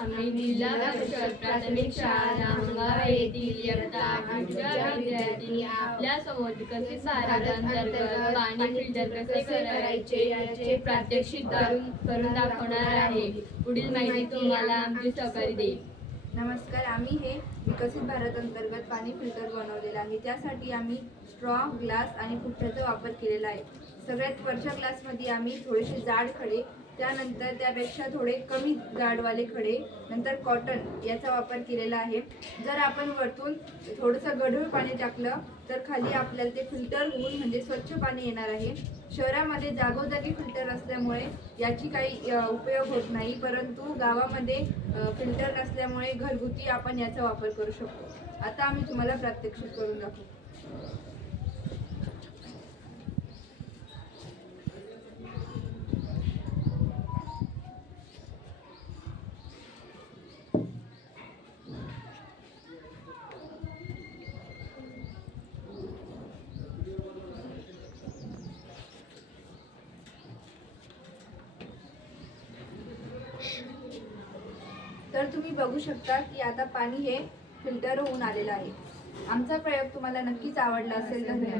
आम्ही जिल्हा परिषद प्राथमिक शाळा रामगाव येथील इयत्ता आठवीच्या विद्यार्थ्यांनी आपल्या समोर विकसित भारत अंतर्गत पाणी फिल्टर कसे करायचे याचे प्रात्यक्षिक करून दाखवणार आहे। पुढील माहिती तुम्हाला आमचे सहकारी देईल। नमस्कार, आम्ही हे विकसित भारत अंतर्गत पाणी फिल्टर बनवलेलं आहे। त्यासाठी आम्ही स्ट्रॉ, ग्लास आणि पुठ्ठ्याचा वापर केलेला आहे। सगळ्यात वरच्या ग्लासमध्ये आम्ही थोडेसे जाड खडे, त्यानंतर त्यापेक्षा थोडे कमी जाडवाले खडे, नंतर कॉटन याचा वापर केलेला आहे। जर आपण वरतून थोडंसं गढूळ पाणी टाकलं तर खाली आपल्याला ते फिल्टर होऊन म्हणजे स्वच्छ पाणी येणार आहे। शहरामध्ये जागोजागी फिल्टर असल्यामुळे याची काही उपयोग होत नाही, परंतु गावामध्ये फिल्टर नसल्यामुळे घरगुती आपण याचा वापर करू शकतो। आता आम्ही तुम्हाला प्रात्यक्षिक करून दाखवू। तर तुम्ही बघू शकता की आता पाणी हे फिल्टर होऊन आलेलं आहे। आमचा प्रयोग तुम्हाला नक्कीच आवडला असेल। धन्यवाद।